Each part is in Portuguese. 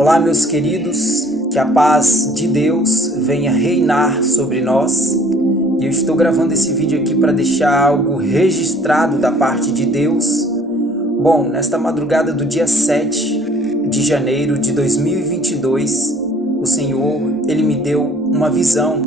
Olá, meus queridos, que a paz de Deus venha reinar sobre nós. Eu estou gravando esse vídeo aqui para deixar algo registrado da parte de Deus. Bom, nesta madrugada do dia 7 de janeiro de 2022, o Senhor, Ele me deu uma visão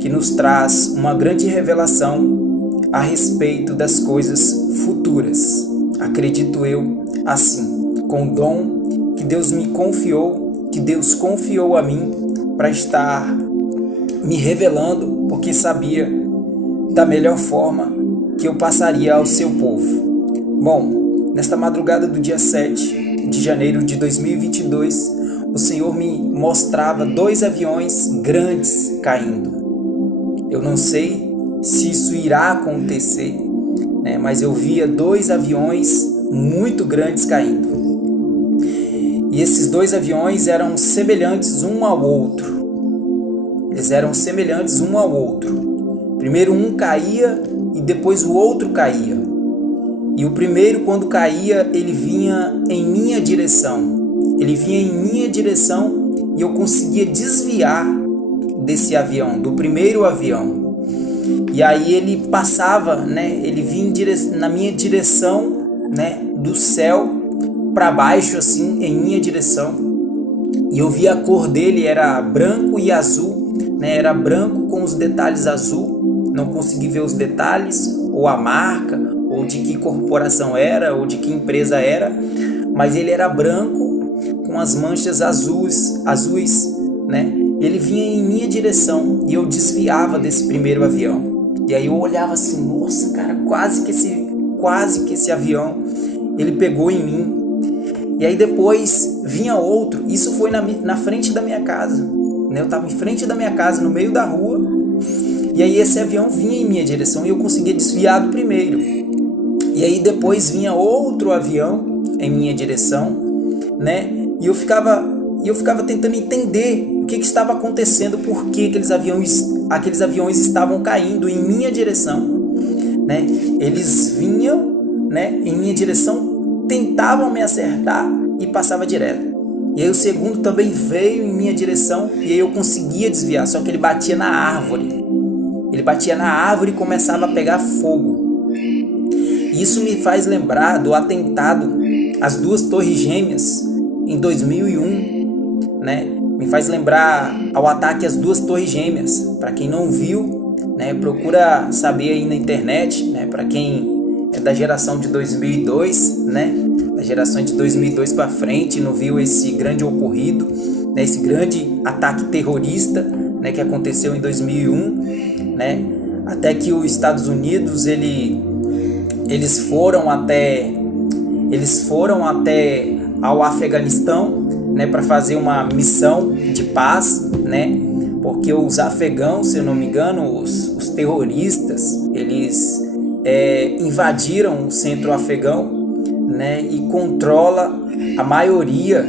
que nos traz uma grande revelação a respeito das coisas futuras. Acredito eu assim, com o dom que Deus me confiou, que Deus confiou a mim para estar me revelando, porque sabia da melhor forma que eu passaria ao seu povo. Bom, nesta madrugada do dia 7 de janeiro de 2022, o Senhor me mostrava 2 aviões grandes caindo. Eu não sei se isso irá acontecer, né, mas eu via 2 aviões muito grandes caindo. E esses 2 aviões eram semelhantes um ao outro. Eles eram semelhantes um ao outro. Primeiro um caía e depois o outro caía. E o primeiro, quando caía, ele vinha em minha direção. Ele vinha em minha direção e eu conseguia desviar desse avião, do primeiro avião. E aí ele passava, né? Ele vinha na minha direção, né? Do céu para baixo, assim, em minha direção. E eu via a cor dele, era branco e azul, né? Era branco com os detalhes azul. Não consegui ver os detalhes, ou a marca, ou de que corporação era, ou de que empresa era. Mas ele era branco com as manchas azuis, né? Ele vinha em minha direção e eu desviava desse primeiro avião. E aí eu olhava assim, nossa, cara, quase que esse avião, ele pegou em mim. E aí depois vinha outro, isso foi na frente da minha casa, né? Eu estava em frente da minha casa, no meio da rua, e aí esse avião vinha em minha direção e eu conseguia desviar do primeiro. E aí depois vinha outro avião em minha direção, né? E eu ficava tentando entender o que estava acontecendo, por que aqueles aviões estavam caindo em minha direção, né? Eles vinham, né, em minha direção, tentavam me acertar e passava direto. E aí o segundo também veio em minha direção e aí eu conseguia desviar, só que ele batia na árvore. Ele batia na árvore e começava a pegar fogo. Isso me faz lembrar do atentado às 2 Torres Gêmeas em 2001, né? Me faz lembrar ao ataque às 2 Torres Gêmeas. Para quem não viu, né, procura saber aí na internet, né? Para quem é da geração de 2002, né? Da geração de 2002 para frente, não viu esse grande ocorrido, né? Esse grande ataque terrorista, né? Que aconteceu em 2001, né? Até que os Estados Unidos eles foram até ao Afeganistão, né? Para fazer uma missão de paz, né? Porque os afegãos, se eu não me engano, os terroristas, eles invadiram o centro afegão, né, e controla a maioria,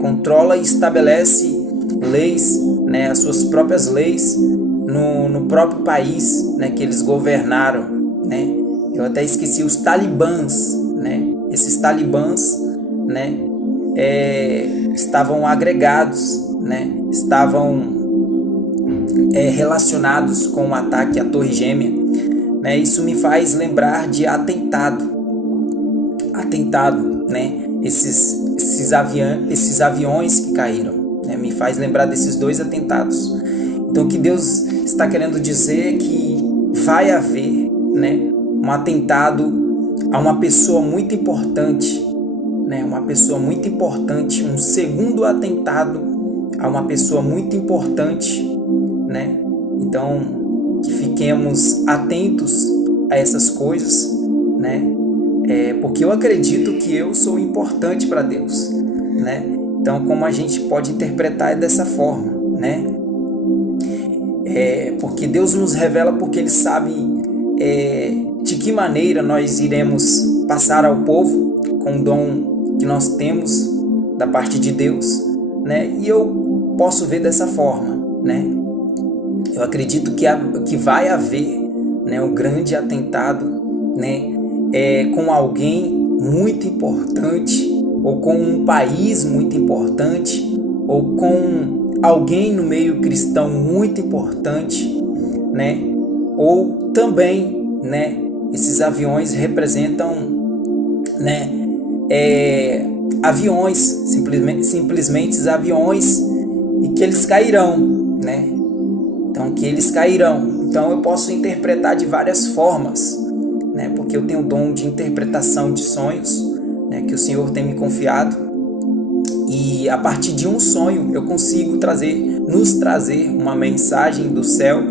controla e estabelece leis, né, as suas próprias leis no próprio país, né, que eles governaram, né. Eu até esqueci os talibãs, né. Esses talibãs, né, estavam agregados, né, estavam relacionados com o ataque à Torre Gêmea, né? Isso me faz lembrar de atentado, né? Esses aviões que caíram, né? Me faz lembrar desses 2 atentados. Então, o que Deus está querendo dizer é que vai haver, né, um atentado a uma pessoa muito importante, né? Uma pessoa muito importante, um segundo atentado a uma pessoa muito importante, né? Então, que fiquemos atentos a essas coisas, né? Porque eu acredito que eu sou importante para Deus, né? Então, como a gente pode interpretar é dessa forma, né? Porque Deus nos revela, porque Ele sabe de que maneira nós iremos passar ao povo com o dom que nós temos da parte de Deus, né? E eu posso ver dessa forma, né? Eu acredito que vai haver, né, um grande atentado, né, com alguém muito importante, ou com um país muito importante, ou com alguém no meio cristão muito importante, né? Ou também, né, esses aviões representam, né, aviões, simplesmente aviões, e que eles cairão, né? Então, que eles cairão. Então, eu posso interpretar de várias formas, né? Porque eu tenho o dom de interpretação de sonhos, né, que o Senhor tem me confiado. E a partir de um sonho eu consigo nos trazer uma mensagem do céu,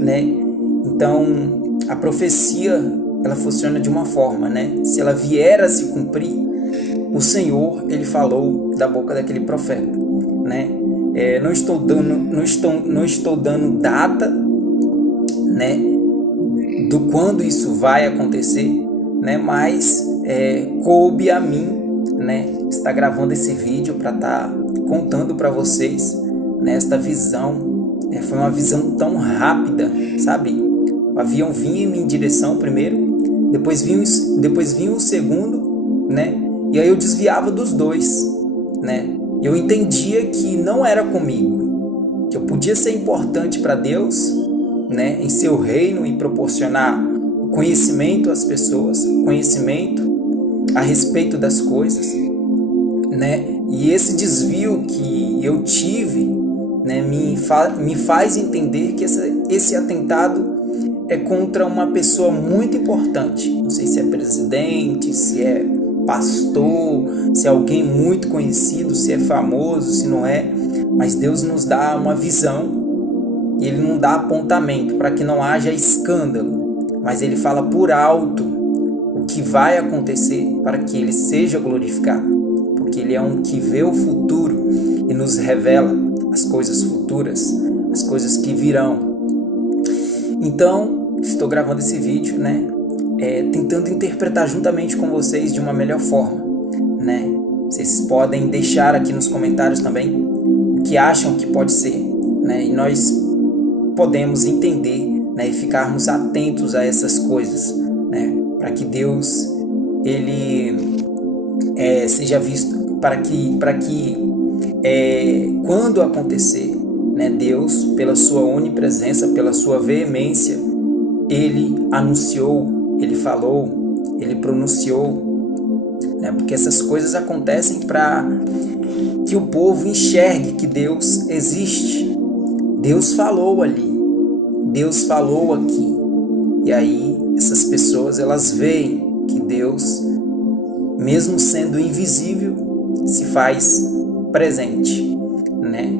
né? Então, a profecia, ela funciona de uma forma, né? Se ela vier a se cumprir, o Senhor, ele falou da boca daquele profeta, né? Não estou dando data, né, do quando isso vai acontecer, né? Mas coube a mim, né, estar gravando esse vídeo para estar contando para vocês, né, esta visão. Foi uma visão tão rápida, sabe? O avião vinha em minha direção primeiro, depois vinha o segundo, né? E aí eu desviava dos dois, né? Eu entendia que não era comigo, que eu podia ser importante para Deus, né, em seu reino, em proporcionar conhecimento às pessoas, conhecimento a respeito das coisas, né? E esse desvio que eu tive, né, me faz entender que esse atentado é contra uma pessoa muito importante. Não sei se é presidente, se é pastor, se é alguém muito conhecido, se é famoso, se não é, mas Deus nos dá uma visão e Ele não dá apontamento para que não haja escândalo, mas Ele fala por alto o que vai acontecer para que Ele seja glorificado, porque Ele é um que vê o futuro e nos revela as coisas futuras, as coisas que virão. Então, estou gravando esse vídeo, né, tentando interpretar juntamente com vocês de uma melhor forma, né? Vocês podem deixar aqui nos comentários também o que acham que pode ser, né? E nós podemos entender, né, e ficarmos atentos a essas coisas, né? Para que Deus, ele seja visto, para que quando acontecer, né, Deus, pela sua onipresença, pela sua veemência, Ele anunciou, Ele falou, Ele pronunciou, né? Porque essas coisas acontecem para que o povo enxergue que Deus existe. Deus falou ali, Deus falou aqui. E aí essas pessoas, elas veem que Deus, mesmo sendo invisível, se faz presente, né?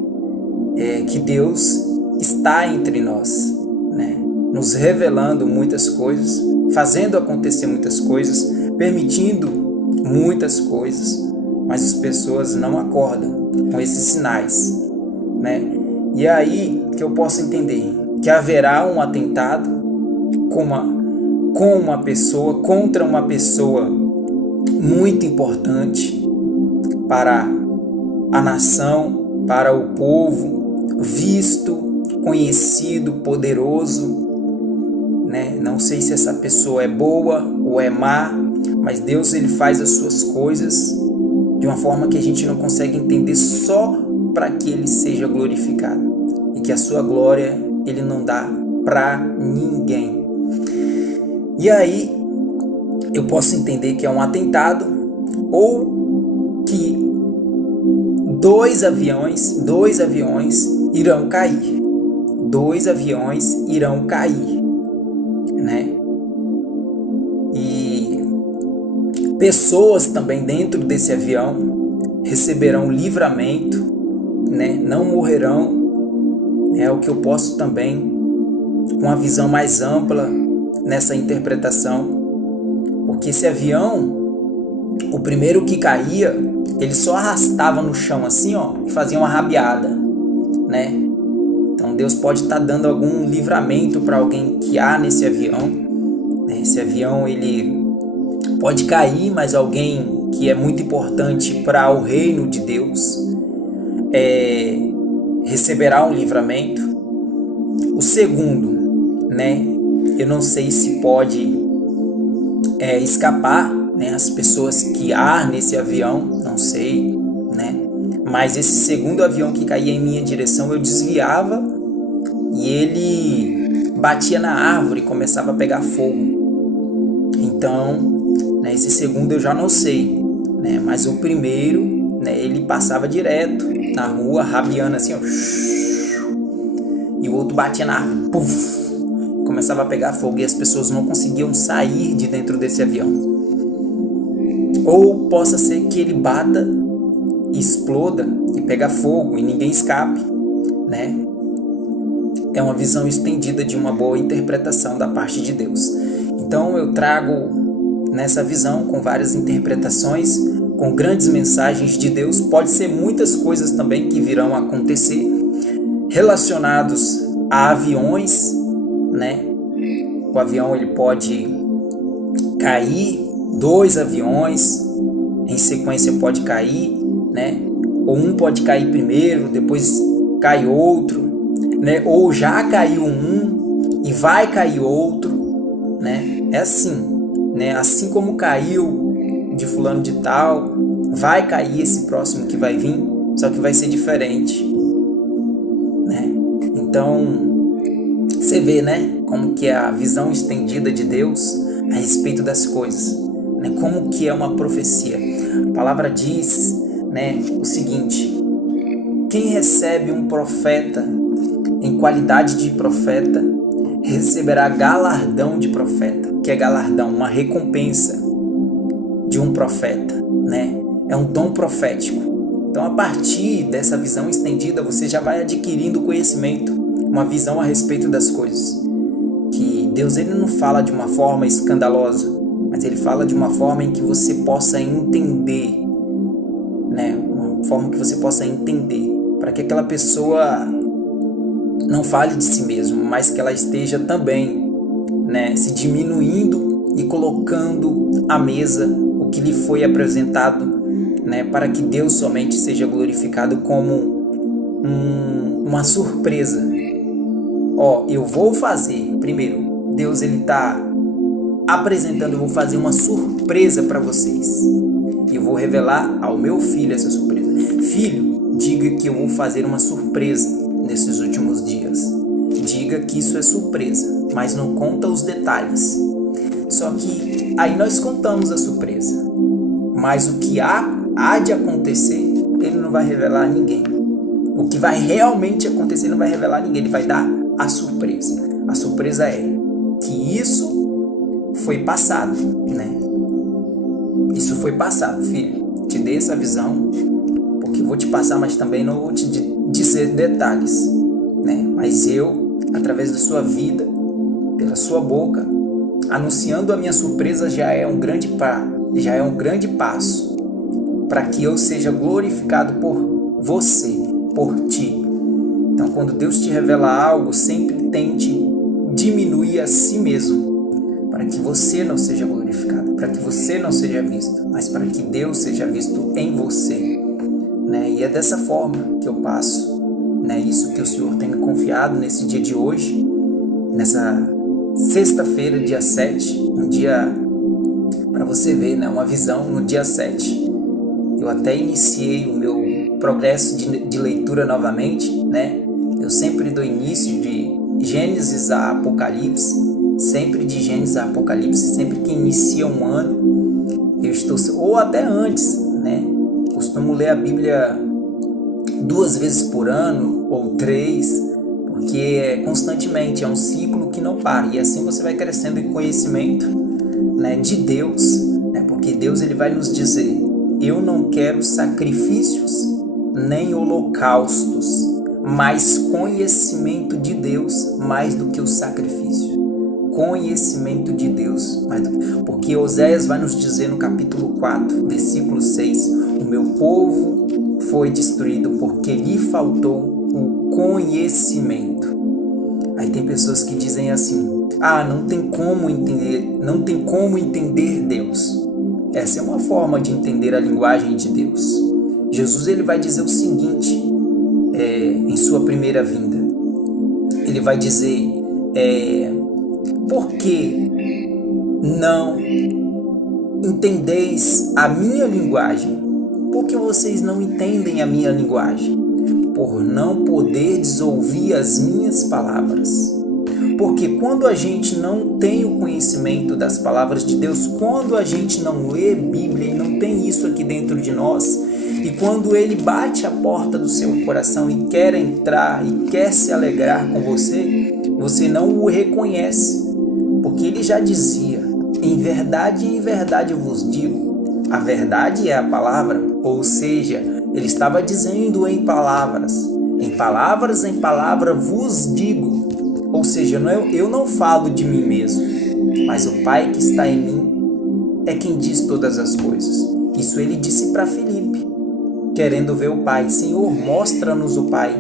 Que Deus está entre nós, né? Nos revelando muitas coisas, fazendo acontecer muitas coisas, permitindo muitas coisas, mas as pessoas não acordam com esses sinais, né? E aí que eu posso entender que haverá um atentado contra uma pessoa muito importante para a nação, para o povo, visto, conhecido, poderoso, né? Não sei se essa pessoa é boa ou é má, mas Deus, ele faz as suas coisas de uma forma que a gente não consegue entender, só para que ele seja glorificado, e que a sua glória ele não dá para ninguém. E aí eu posso entender que é um atentado, ou que dois aviões irão cair. Dois aviões irão cair, né? E pessoas também dentro desse avião receberão livramento, né? Não morrerão. É o que eu posso também, com uma visão mais ampla nessa interpretação, porque esse avião, o primeiro que caía, ele só arrastava no chão assim, ó, e fazia uma rabiada, né? Então Deus pode estar dando algum livramento para alguém que há nesse avião, né? Esse avião, ele pode cair, mas alguém que é muito importante para o reino de Deus receberá um livramento. O segundo, né, eu não sei se pode escapar, né, as pessoas que há nesse avião, não sei, né? Mas esse segundo avião que caía em minha direção, eu desviava e ele batia na árvore e começava a pegar fogo. Então, né, esse segundo eu já não sei, né? Mas o primeiro, né, ele passava direto na rua, rabiando assim, ó, e o outro batia na árvore, puf, começava a pegar fogo e as pessoas não conseguiam sair de dentro desse avião. Ou possa ser que ele bata, exploda e pega fogo e ninguém escape, né? É uma visão estendida de uma boa interpretação da parte de Deus. Então eu trago nessa visão com várias interpretações, com grandes mensagens de Deus. Pode ser muitas coisas também que virão a acontecer relacionados a aviões, né? O avião ele pode cair, 2 aviões em sequência pode cair, né? Ou um pode cair primeiro, depois cai outro, né? Ou já caiu um e vai cair outro, né? É assim, né? Assim como caiu de fulano de tal, vai cair esse próximo que vai vir, só que vai ser diferente, né? Então, você vê, né? Como que é a visão estendida de Deus a respeito das coisas, né? Como que é uma profecia. A palavra diz, né, o seguinte: quem recebe um profeta em qualidade de profeta receberá galardão de profeta. O que é galardão? Uma recompensa de um profeta, né? É um dom profético. Então, a partir dessa visão estendida, você já vai adquirindo conhecimento, uma visão a respeito das coisas. Que Deus ele não fala de uma forma escandalosa, mas ele fala de uma forma em que você possa entender, né? Uma forma que você possa entender, para que aquela pessoa não fale de si mesma, mas que ela esteja também, né, se diminuindo e colocando à mesa o que lhe foi apresentado, né, para que Deus somente seja glorificado como uma surpresa. Ó, eu vou fazer, primeiro, Deus ele está apresentando, eu vou fazer uma surpresa para vocês. Eu vou revelar ao meu filho essa surpresa. Filho, diga que eu vou fazer uma surpresa nesses últimos dias. Diga que isso é surpresa, mas não conta os detalhes. Só que aí nós contamos a surpresa, mas o que há de acontecer, ele não vai revelar a ninguém. O que vai realmente acontecer, ele não vai revelar a ninguém, ele vai dar a surpresa. A surpresa é que isso foi passado, né? Isso foi passado, filho. Te dei essa visão, porque eu vou te passar, mas também não vou te dizer detalhes, né? Mas eu, através da sua vida, pela sua boca, anunciando a minha surpresa já é um grande passo para que eu seja glorificado por você, por ti. Então, quando Deus te revela algo, sempre tente diminuir a si mesmo, para que você não seja glorificado, para que você não seja visto, mas para que Deus seja visto em você, né? E é dessa forma que eu passo, né? Isso que o Senhor tem me confiado nesse dia de hoje, nessa sexta-feira, dia 7, um dia para você ver, né? Uma visão no dia 7. Eu até iniciei o meu progresso de leitura novamente, né? Eu sempre dou início de Gênesis a Apocalipse, sempre de Gênesis a Apocalipse, sempre que inicia um ano, eu estou, ou até antes, né? Costumo ler a Bíblia 2 vezes por ano, ou 3, porque é constantemente, é um ciclo que não para, e assim você vai crescendo em conhecimento, né, de Deus, né? Porque Deus ele vai nos dizer: eu não quero sacrifícios nem holocaustos, mas conhecimento de Deus mais do que o sacrifício. Conhecimento de Deus, porque Oséias vai nos dizer no capítulo 4, versículo 6, o meu povo foi destruído porque lhe faltou o conhecimento. Aí tem pessoas que dizem assim: não tem como entender Deus. Essa é uma forma de entender a linguagem de Deus. Jesus ele vai dizer o seguinte, em sua primeira vinda, ele vai dizer: por que não entendeis a minha linguagem? Por que vocês não entendem a minha linguagem? Por não poderdes ouvir as minhas palavras. Porque quando a gente não tem o conhecimento das palavras de Deus, quando a gente não lê Bíblia e não tem isso aqui dentro de nós, e quando Ele bate a porta do seu coração e quer entrar e quer se alegrar com você, você não o reconhece. Porque Ele já dizia, em verdade eu vos digo, a verdade é a palavra, ou seja, Ele estava dizendo em palavra vos digo. Ou seja, eu não falo de mim mesmo, mas o Pai que está em mim é quem diz todas as coisas. Isso ele disse para Filipe, querendo ver o Pai. Senhor, mostra-nos o Pai.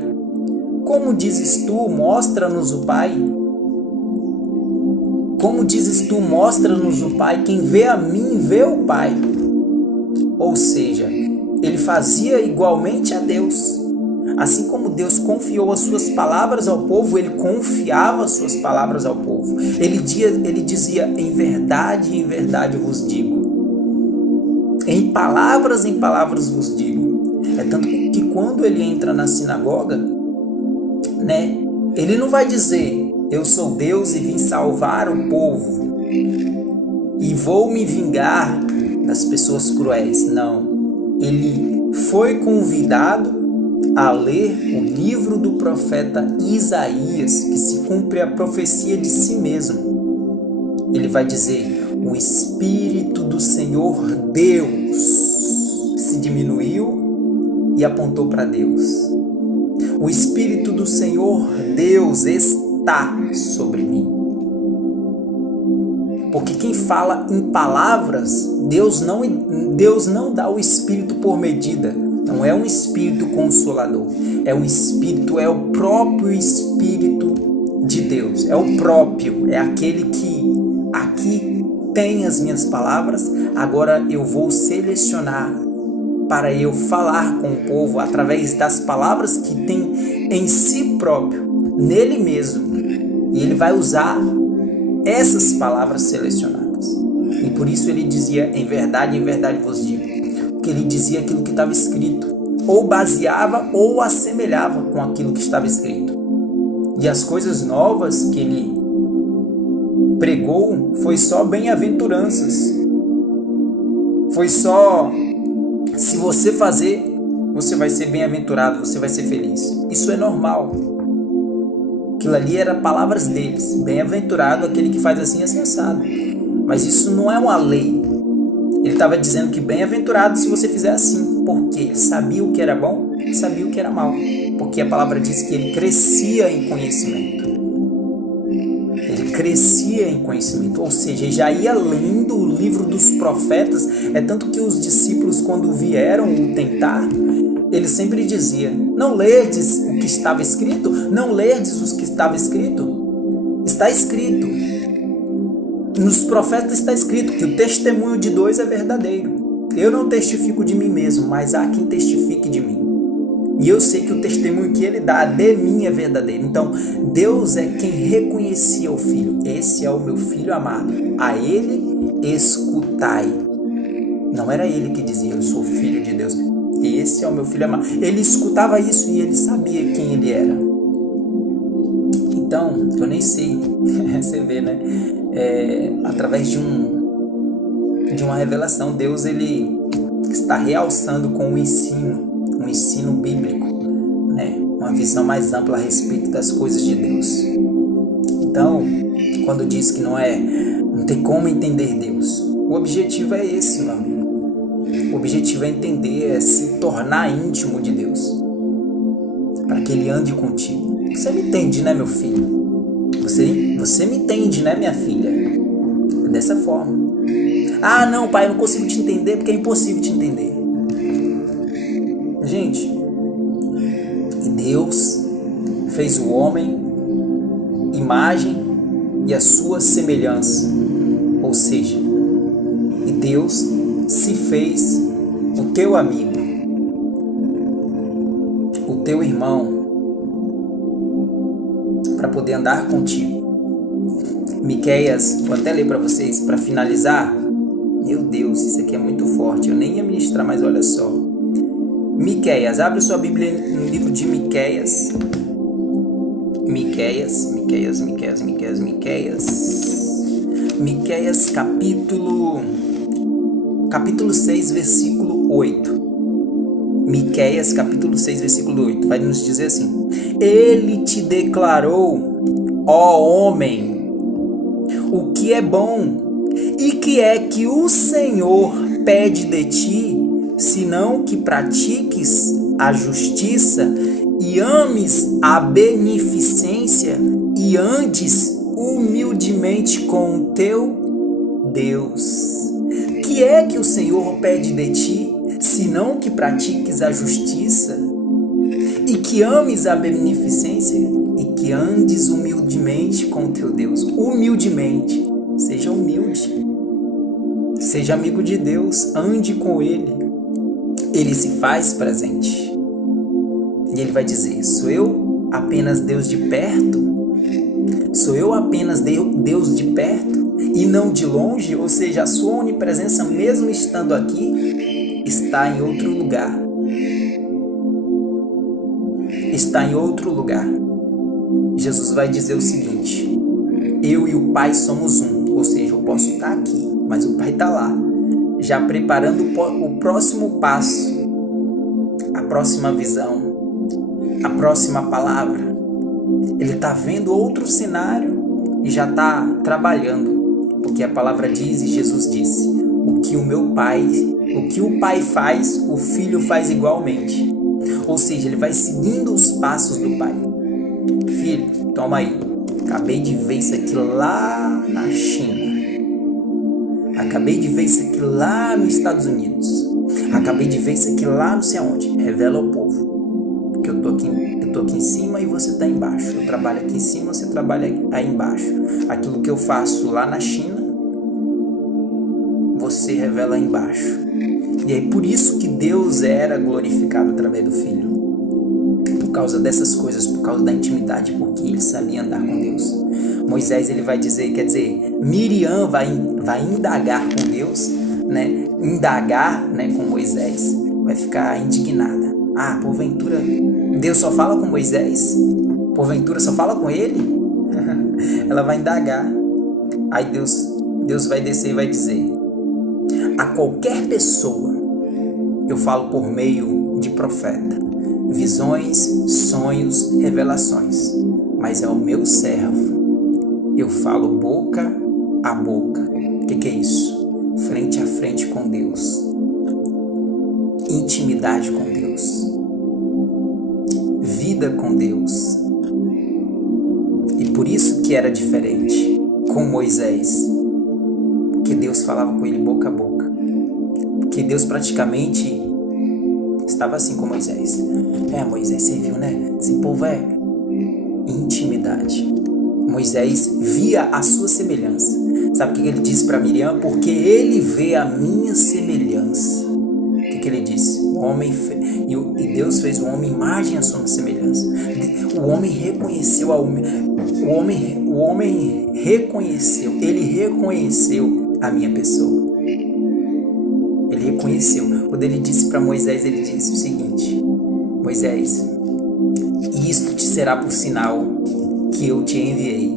Como dizes tu, mostra-nos o Pai? Como dizes tu, mostra-nos o Pai? Quem vê a mim, vê o Pai. Ou seja, ele fazia igualmente a Deus. Assim como Deus confiou as suas palavras ao povo, ele confiava as suas palavras ao povo. Ele dizia, em verdade eu vos digo. Em palavras vos digo. É tanto que quando ele entra na sinagoga, ele não vai dizer, eu sou Deus e vim salvar o povo e vou me vingar das pessoas cruéis. Não. Ele foi convidado a ler o livro do profeta Isaías, que se cumpre a profecia de si mesmo. Ele vai dizer, o Espírito do Senhor Deus se diminuiu e apontou para Deus. O Espírito do Senhor Deus está sobre mim. Porque quem fala em palavras, Deus não dá o Espírito por medida. Não é um Espírito consolador. É o próprio Espírito de Deus. É o próprio. É aquele que aqui tem as minhas palavras. Agora eu vou selecionar para eu falar com o povo através das palavras que tem em si próprio, nele mesmo. E ele vai usar essas palavras selecionadas. E por isso ele dizia, em verdade vos digo. Porque ele dizia aquilo que estava escrito. Ou baseava ou assemelhava com aquilo que estava escrito. E as coisas novas que ele pregou foi só bem-aventuranças. Foi só, se você fazer, você vai ser bem-aventurado, você vai ser feliz. Isso é normal. Aquilo ali era palavras deles. Bem-aventurado aquele que faz assim, assim, assado. Mas isso não é uma lei. Ele estava dizendo que bem-aventurado se você fizer assim. Porque ele sabia o que era bom e sabia o que era mal. Porque a palavra diz que ele crescia em conhecimento. Ele crescia em conhecimento. Ou seja, ele já ia lendo o livro dos profetas. É tanto que os discípulos, quando vieram o tentar, ele sempre dizia, não lerdes o que estava escrito? Não lerdes o que estava escrito? Está escrito. Nos profetas está escrito que o testemunho de dois é verdadeiro. Eu não testifico de mim mesmo, mas há quem testifique de mim. E eu sei que o testemunho que ele dá de mim é verdadeiro. Então, Deus é quem reconhecia o Filho. Esse é o meu Filho amado. A ele escutai. Não era ele que dizia, eu sou filho de Deus. Esse é o meu Filho amado. Ele escutava isso e ele sabia quem ele era. Então, eu nem sei. Você vê, né? Através de uma revelação, Deus ele está realçando com um ensino bíblico, né? Uma visão mais ampla a respeito das coisas de Deus. Então, quando diz que não tem como entender Deus, o objetivo é esse, meu amigo. O objetivo é entender, é se tornar íntimo de Deus, para que Ele ande contigo. Você me entende, né, meu filho? Você me entende, né, minha filha? É dessa forma. Ah, não, pai, eu não consigo te entender porque é impossível te entender. Gente, Deus fez o homem, imagem e a sua semelhança. Ou seja, e Deus se fez o teu amigo, o teu irmão, para poder andar contigo. Miqueias, vou até ler para vocês, para finalizar. Meu Deus, isso aqui é muito forte. Eu nem ia ministrar, mas olha só. Miqueias, abre sua Bíblia no livro de Miqueias. Miqueias, capítulo 6, versículo 8. Miqueias, capítulo 6, versículo 8. Vai nos dizer assim: Ele te declarou, ó homem, o que é bom, e que é que o Senhor pede de ti, senão que pratiques a justiça e ames a beneficência e andes humildemente com o teu Deus. Que é que o Senhor pede de ti, senão que pratiques a justiça e que ames a beneficência e que andes humildemente com o teu Deus. Humildemente, seja humilde, seja amigo de Deus, ande com Ele. Ele se faz presente. E Ele vai dizer: sou eu apenas Deus de perto? Sou eu apenas Deus de perto e não de longe? Ou seja, a sua onipresença, mesmo estando aqui, está em outro lugar. Está em outro lugar. Jesus vai dizer o seguinte: eu e o Pai somos um. Ou seja, eu posso estar aqui, mas o Pai está lá, já preparando o próximo passo, a próxima visão, a próxima palavra. Ele está vendo outro cenário e já está trabalhando, porque a palavra diz e Jesus disse: o que o Pai faz, o Filho faz igualmente. Ou seja, ele vai seguindo os passos do Pai. Filho, toma aí. Acabei de ver isso aqui lá na China. Acabei de ver isso aqui lá nos Estados Unidos. Acabei de ver isso aqui lá não sei aonde. Revela ao povo. Porque eu tô aqui em cima e você tá embaixo. Eu trabalho aqui em cima, você trabalha aí embaixo. Aquilo que eu faço lá na China, você revela aí embaixo. E aí por isso que Deus era glorificado através do Filho. Por causa dessas coisas, por causa da intimidade, porque ele sabia andar com Deus. Moisés, ele vai dizer, Miriam vai indagar com Deus, né? Indagar, né, com Moisés, vai ficar indignada. Ah, porventura, Deus só fala com Moisés? Porventura só fala com ele? Ela vai indagar. Aí Deus vai descer e vai dizer: a qualquer pessoa eu falo por meio de profeta, visões, sonhos, revelações, mas é o meu servo. Eu falo boca a boca. O que é isso? Frente a frente com Deus. Intimidade com Deus. Vida com Deus. E por isso que era diferente com Moisés. Porque Deus falava com ele boca a boca. Porque Deus praticamente estava assim com Moisés. Moisés, você viu, né? Esse povo é intimidade. Moisés via a sua semelhança. Sabe o que ele disse para Miriam? Porque ele vê a minha semelhança. O que ele disse? E Deus fez o homem imagem à sua semelhança. O homem reconheceu ele reconheceu a minha pessoa. Ele reconheceu. Quando ele disse para Moisés, ele disse o seguinte: Moisés, isto te será por sinal que eu te enviei.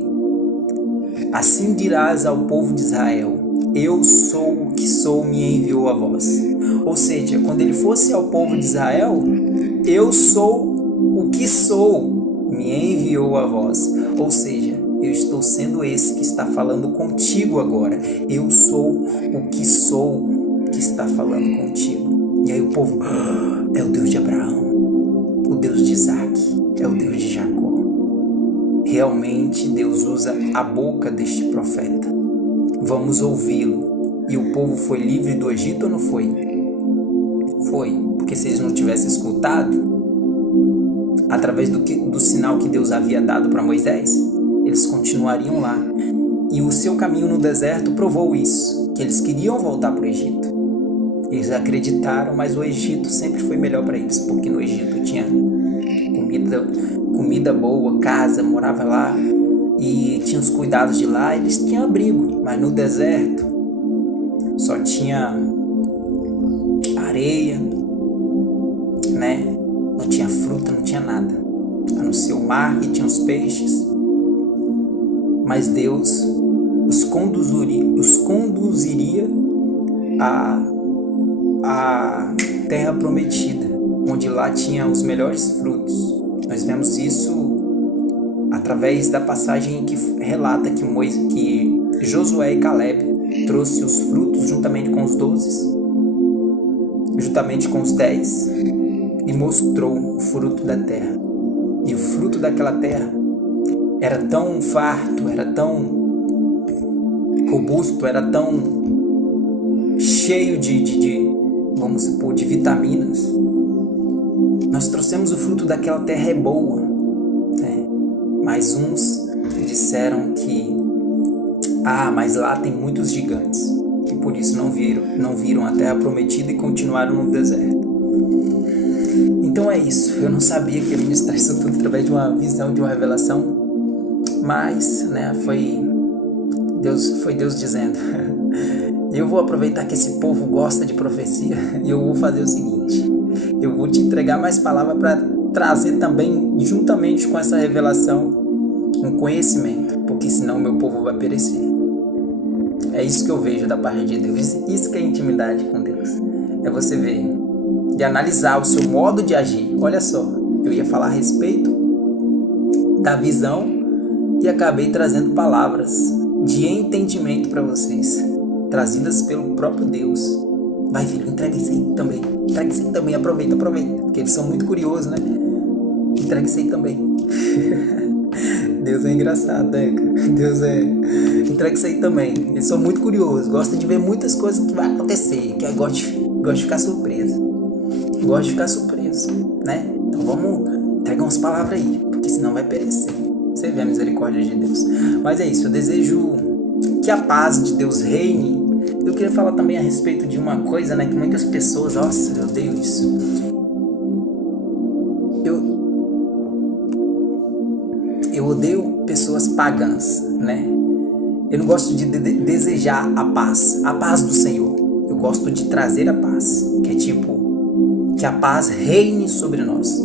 Assim dirás ao povo de Israel: eu sou o que sou, me enviou a vós. Ou seja, quando ele fosse ao povo de Israel, eu sou o que sou, me enviou a vós. Ou seja, eu estou sendo esse que está falando contigo agora. Eu sou o que sou que está falando contigo. E aí o povo: é o Deus de Abraão, o Deus de Isaac, é o Deus de Jacó. Realmente Deus usa a boca deste profeta. Vamos ouvi-lo. E o povo foi livre do Egito ou não foi? Foi, porque se eles não tivessem escutado, através do sinal que Deus havia dado para Moisés, eles continuariam lá. E o seu caminho no deserto provou isso, que eles queriam voltar para o Egito. Eles acreditaram, mas o Egito sempre foi melhor para eles, porque no Egito tinha comida boa, casa, morava lá e tinha os cuidados de lá, eles tinham abrigo. Mas no deserto só tinha areia, né? Não tinha fruta, não tinha nada, a não ser o mar que tinha os peixes. Mas Deus os conduziria à terra prometida, onde lá tinha os melhores frutos. Nós vemos isso através da passagem que relata que Josué e Caleb trouxe os frutos juntamente com os 12, juntamente com os 10, e mostrou o fruto da terra. E o fruto daquela terra era tão farto, era tão robusto, era tão cheio vamos supor, de vitaminas. Nós trouxemos o fruto daquela terra boa, né? Mas uns disseram que mas lá tem muitos gigantes, e por isso não viram a terra prometida e continuaram no deserto. Então é isso. Eu não sabia que ia ministrar isso tudo através de uma visão, de uma revelação, mas, né, foi Deus dizendo. E eu vou aproveitar que esse povo gosta de profecia e eu vou fazer o seguinte: eu vou te entregar mais palavra para trazer também, juntamente com essa revelação, um conhecimento, porque senão o meu povo vai perecer. É isso que eu vejo da parte de Deus. Isso que é intimidade com Deus. É você ver e analisar o seu modo de agir. Olha só, eu ia falar a respeito da visão e acabei trazendo palavras de entendimento para vocês, trazidas pelo próprio Deus. Vai, filho, entrega isso aí também. Entrega isso aí também, aproveita, porque eles são muito curiosos, né? Entrega isso aí também. Deus é engraçado, né? Entrega isso aí também. Eles são muito curiosos, gostam de ver muitas coisas que vai acontecer, que gosta de ficar surpreso. Gosta de ficar surpreso, né? Então vamos entregar umas palavras aí, porque senão vai perecer. Você vê a misericórdia de Deus. Mas é isso, eu desejo que a paz de Deus reine. Eu queria falar também a respeito de uma coisa, né, que muitas pessoas, nossa, eu odeio isso. Eu odeio pessoas pagãs, né? Eu não gosto de desejar a paz do Senhor. Eu gosto de trazer a paz, que é tipo, que a paz reine sobre nós.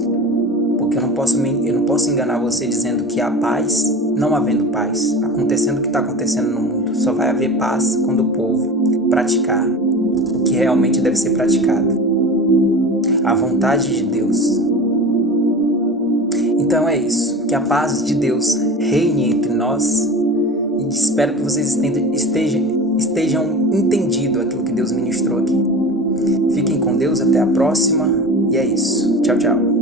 Porque eu não posso enganar você dizendo que há paz, não havendo paz, acontecendo o que está acontecendo no mundo. Só vai haver paz quando o povo praticar o que realmente deve ser praticado, a vontade de Deus. Então é isso, que a paz de Deus reine entre nós, e espero que vocês estejam entendido aquilo que Deus ministrou aqui. Fiquem com Deus, até a próxima, e é isso. Tchau, tchau.